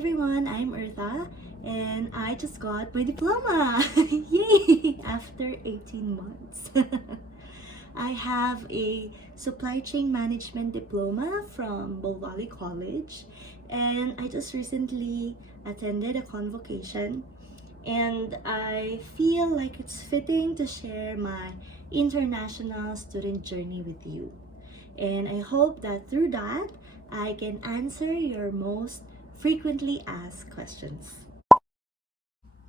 everyone, I'm Eartha and I just got my diploma! Yay! After 18 months. I have a supply chain management diploma from Bow College, and I just recently attended a convocation, and I feel like it's fitting to share my international student journey with you. And I hope that through that, I can answer your most frequently asked questions.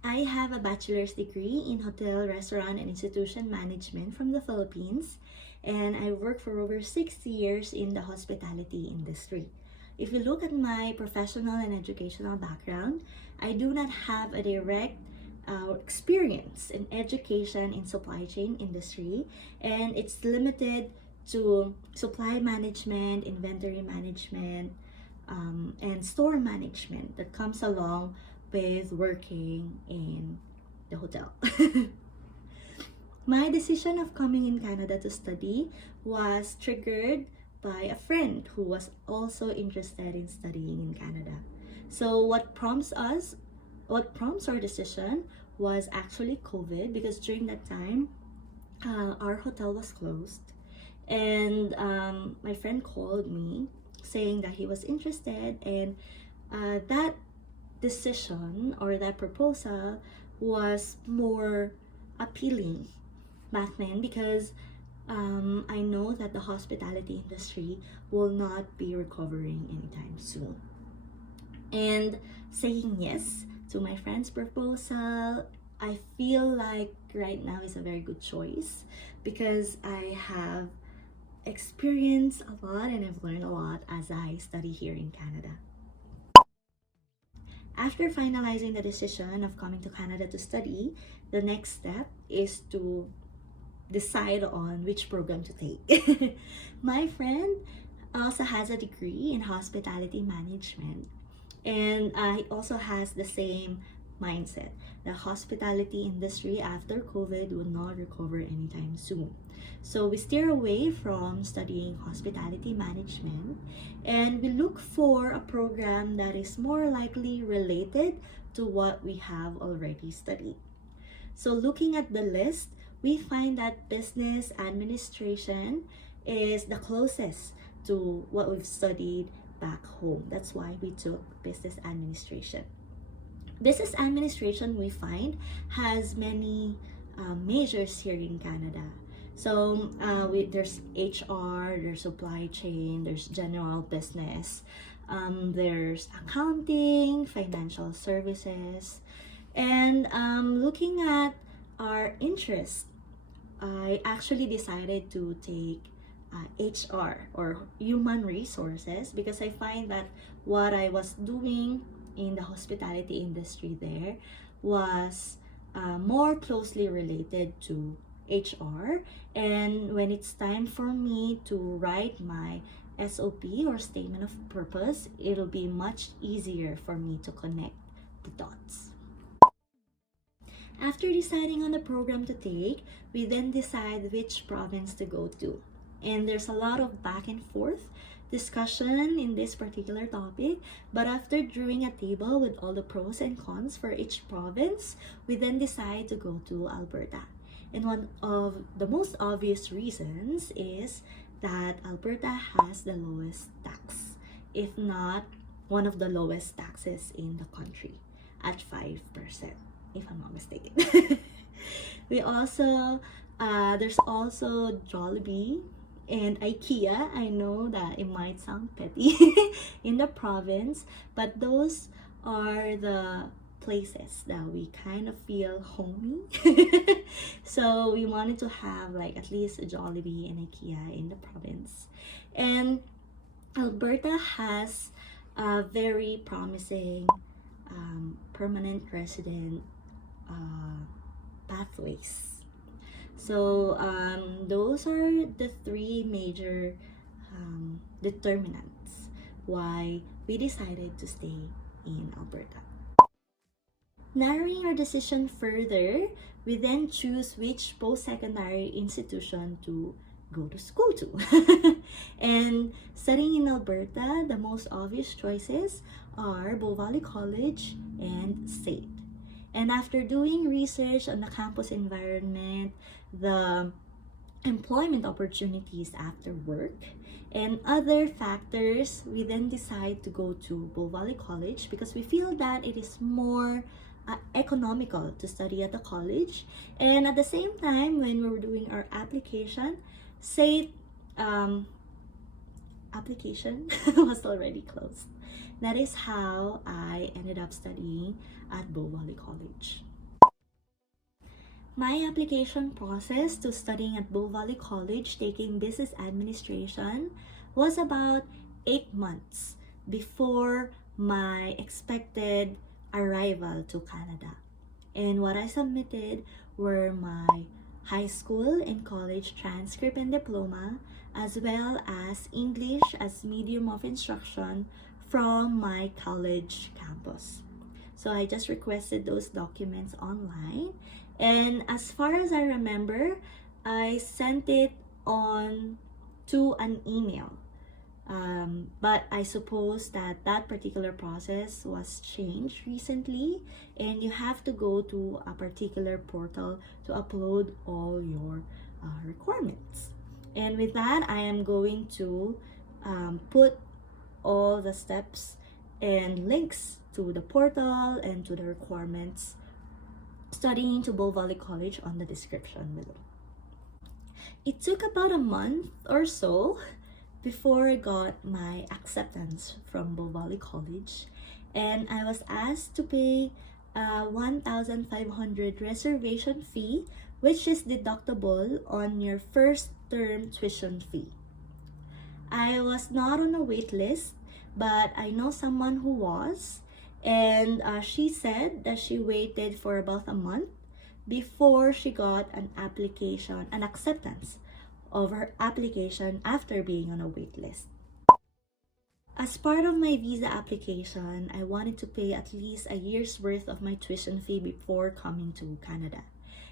I have a bachelor's degree in hotel, restaurant, and institution management from the Philippines, and I worked for over 6 years in the hospitality industry. If you look at my professional and educational background, I do not have a direct experience in education in supply chain industry, and it's limited to supply management, inventory management, and store management that comes along with working in the hotel. My decision of coming in Canada to study was triggered by a friend who was also interested in studying in Canada. So what prompts our decision was actually COVID, because during that time our hotel was closed, and my friend called me saying that he was interested, and that decision or that proposal was more appealing back then, because I know that the hospitality industry will not be recovering anytime soon. And saying yes to my friend's proposal, I feel like right now is a very good choice, because I have experienced a lot and I've learned a lot as I study here in Canada. After finalizing the decision of coming to Canada to study, the next step is to decide on which program to take. My friend also has a degree in hospitality management, and he also has the same mindset. The hospitality industry after COVID would not recover anytime soon. So we steer away from studying hospitality management, and we look for a program that is more likely related to what we have already studied. So looking at the list, we find that business administration is the closest to what we've studied back home. That's why we took business administration. Business administration, we find, has many majors here in Canada. So there's HR, there's supply chain, there's general business, there's accounting, financial services, and looking at our interest, I actually decided to take HR, or human resources, because I find that what I was doing in the hospitality industry there was more closely related to HR, and when it's time for me to write my SOP or statement of purpose, it'll be much easier for me to connect the dots. After deciding on the program to take, we then decide which province to go to. And there's a lot of back and forth discussion in this particular topic, but after drawing a table with all the pros and cons for each province, we then decide to go to Alberta. And one of the most obvious reasons is that Alberta has the lowest tax, if not one of the lowest taxes in the country, at 5%, if I'm not mistaken. We also, there's also Jollibee and IKEA. I know that it might sound petty in the province, but those are the places that we kind of feel homey. So we wanted to have like at least a Jollibee and IKEA in the province. And Alberta has a very promising permanent resident pathways. So those are the three major determinants why we decided to stay in Alberta. Narrowing our decision further, we then choose which post-secondary institution to go to school to. And studying in Alberta, the most obvious choices are Bow Valley College and SAIT. And after doing research on the campus environment, the employment opportunities after work, and other factors, we then decide to go to Bow Valley College because we feel that it is more economical to study at the college. And at the same time, when we were doing our application, SAIT application was already closed. That is how I ended up studying at Bow Valley College. My application process to studying at Bow Valley College, taking business administration, was about 8 months before my expected arrival to Canada. And what I submitted were my high school and college transcript and diploma, as well as English as medium of instruction from my college campus. So I just requested those documents online. And as far as I remember, I sent it on to an email. But I suppose that that particular process was changed recently, and you have to go to a particular portal to upload all your requirements. And with that, I am going to put all the steps and links to the portal and to the requirements studying to Bow Valley College on the description below. It took about a month or so before I got my acceptance from Bow Valley College, and I was asked to pay a 1,500 reservation fee, which is deductible on your first term tuition fee. I was not on a wait list, but I know someone who was, and she said that she waited for about a month before she got an acceptance of her application after being on a wait list. As part of my visa application, I wanted to pay at least a year's worth of my tuition fee before coming to Canada.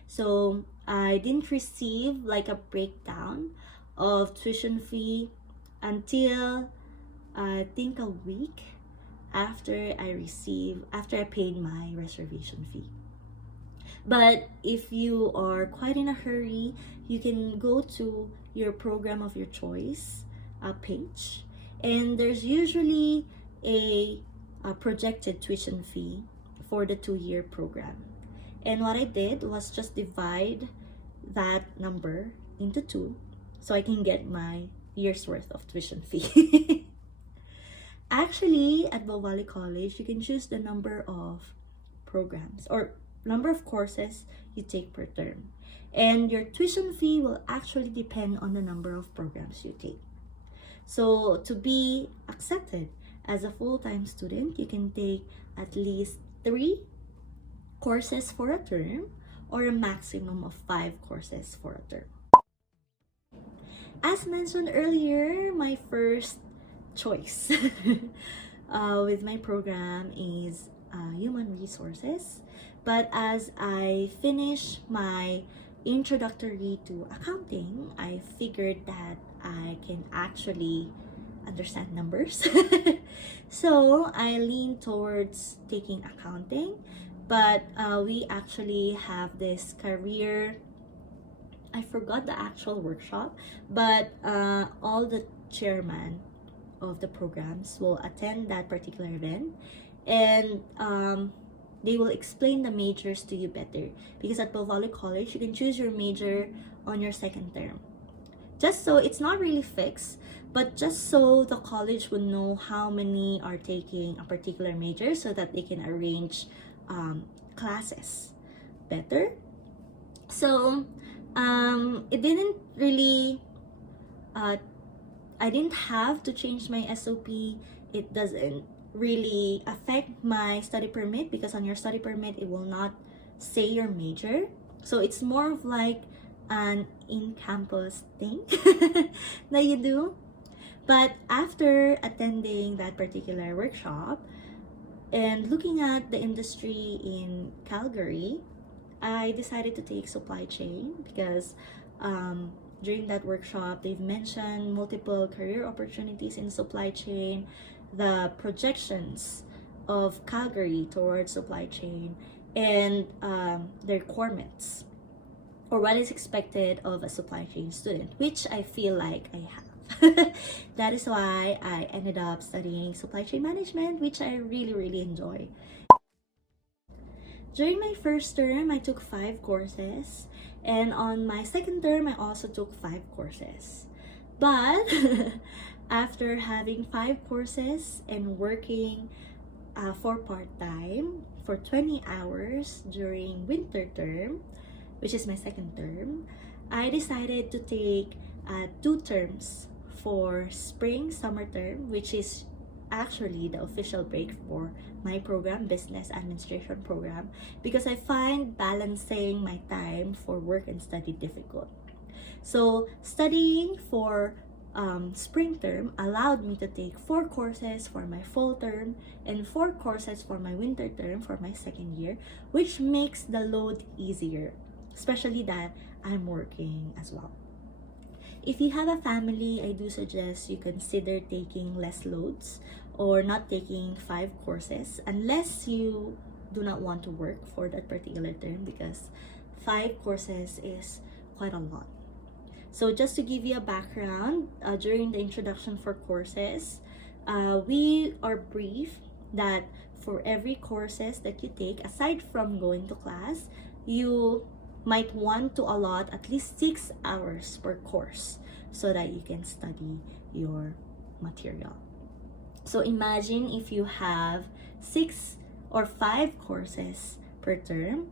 So I didn't receive like a breakdown of tuition fee until I think a week after I paid my reservation fee. But if you are quite in a hurry, you can go to your program of your choice page, and there's usually a projected tuition fee for the 2-year program. And what I did was just divide that number into 2 so I can get my year's worth of tuition fee. Actually, at Bow Valley College, you can choose the number of programs or number of courses you take per term. And your tuition fee will actually depend on the number of programs you take. So to be accepted as a full-time student, you can take at least 3 courses for a term or a maximum of 5 courses for a term. As mentioned earlier, my first choice with my program is human resources. But as I finish my introductory to accounting, I figured that I can actually understand numbers. So I lean towards taking accounting, but we actually have this career, I forgot the actual workshop, but all the chairman of the programs will attend that particular event, and they will explain the majors to you better, because at Bow Valley College you can choose your major on your second term. Just so it's not really fixed, but just so the college would know how many are taking a particular major so that they can arrange classes better. So it didn't really I didn't have to change my SOP. It doesn't really affect my study permit, because on your study permit it will not say your major. So it's more of like an in-campus thing that you do. But after attending that particular workshop and looking at the industry in Calgary, I decided to take supply chain because during that workshop, they've mentioned multiple career opportunities in supply chain, the projections of Calgary towards supply chain, and the requirements or what is expected of a supply chain student, which I feel like I have. That is why I ended up studying supply chain management, which I really, really enjoy. During my first term, I took 5 courses, and on my second term, I also took 5 courses. But after having 5 courses and working for part-time for 20 hours during winter term, which is my second term, I decided to take 2 terms for spring summer term, which is actually the official break for my program, business administration program, because I find balancing my time for work and study difficult. So studying for spring term allowed me to take 4 courses for my fall term and 4 courses for my winter term for my second year, which makes the load easier, especially that I'm working as well. If you have a family, I do suggest you consider taking less loads or not taking 5 courses unless you do not want to work for that particular term, because 5 courses is quite a lot. So just to give you a background, during the introduction for courses, we are briefed that for every courses that you take, aside from going to class, you might want to allot at least 6 hours per course so that you can study your material. So imagine if you have 6 or 5 courses per term,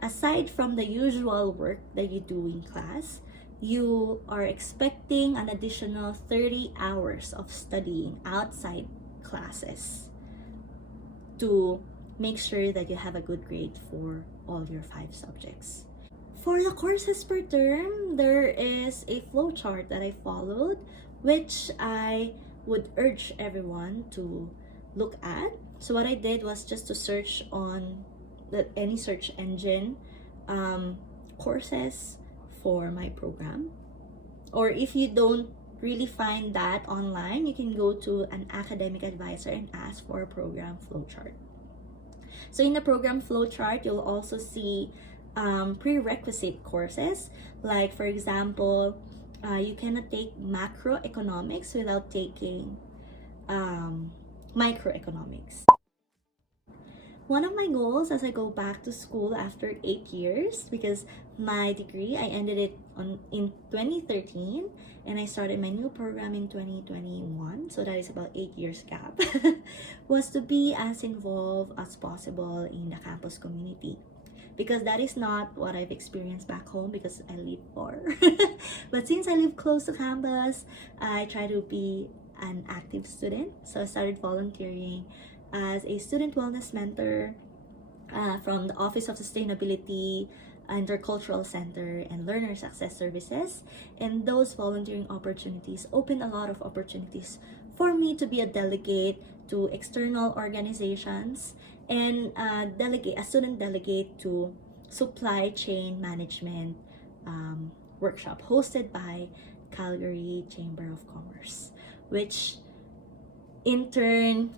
aside from the usual work that you do in class, you are expecting an additional 30 hours of studying outside classes to make sure that you have a good grade for all your 5 subjects. For the courses per term, there is a flowchart that I followed, which I would urge everyone to look at. So what I did was just to search on any search engine courses for my program. Or if you don't really find that online, you can go to an academic advisor and ask for a program flowchart. So in the program flowchart, you'll also see prerequisite courses, like for example, you cannot take macroeconomics without taking microeconomics. One of my goals as I go back to school after 8 years, because my degree, I ended it in 2013 and I started my new program in 2021, so that is about 8 years gap, was to be as involved as possible in the campus community. Because that is not what I've experienced back home, because I live far. But since I live close to campus, I try to be an active student. So I started volunteering as a student wellness mentor from the Office of Sustainability, Intercultural Center, and Learner Success Services. And those volunteering opportunities opened a lot of opportunities for me to be a delegate to external organizations and a student delegate to supply chain management workshop hosted by Calgary Chamber of Commerce, which in turn,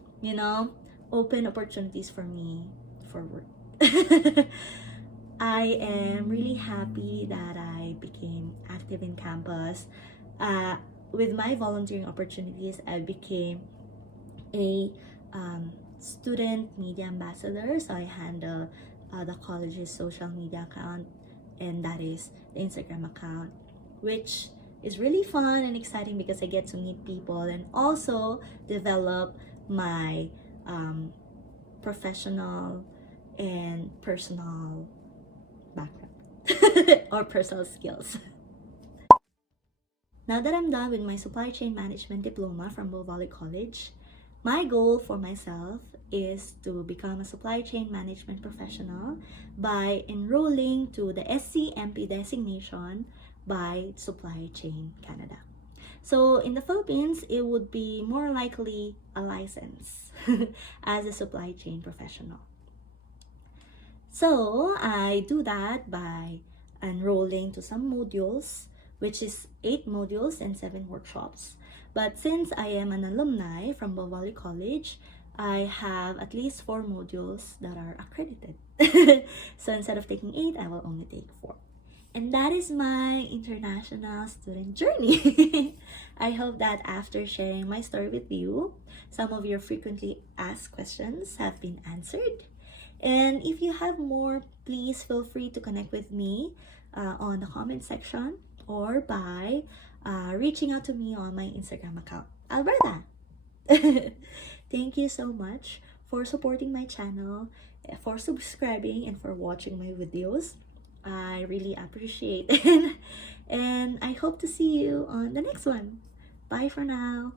open opportunities for me for work. I am really happy that I became active in campus. With my volunteering opportunities, I became a student media ambassador. So I handle the college's social media account, and that is the Instagram account, which is really fun and exciting because I get to meet people and also develop my professional and personal background or personal skills. Now that I'm done with my supply chain management diploma from Bow Valley College, my goal for myself is to become a supply chain management professional by enrolling to the SCMP designation by Supply Chain Canada. So in the Philippines, it would be more likely a license as a supply chain professional. So I do that by enrolling to some modules which is 8 modules and 7 workshops. But since I am an alumni from Bovali College, I have at least 4 modules that are accredited. So instead of taking 8, I will only take 4. And that is my international student journey. I hope that after sharing my story with you, some of your frequently asked questions have been answered. And if you have more, please feel free to connect with me on the comment section or by reaching out to me on my Instagram account, Alberta. Thank you so much for supporting my channel, for subscribing, and for watching my videos. I really appreciate it. And I hope to see you on the next one. Bye for now.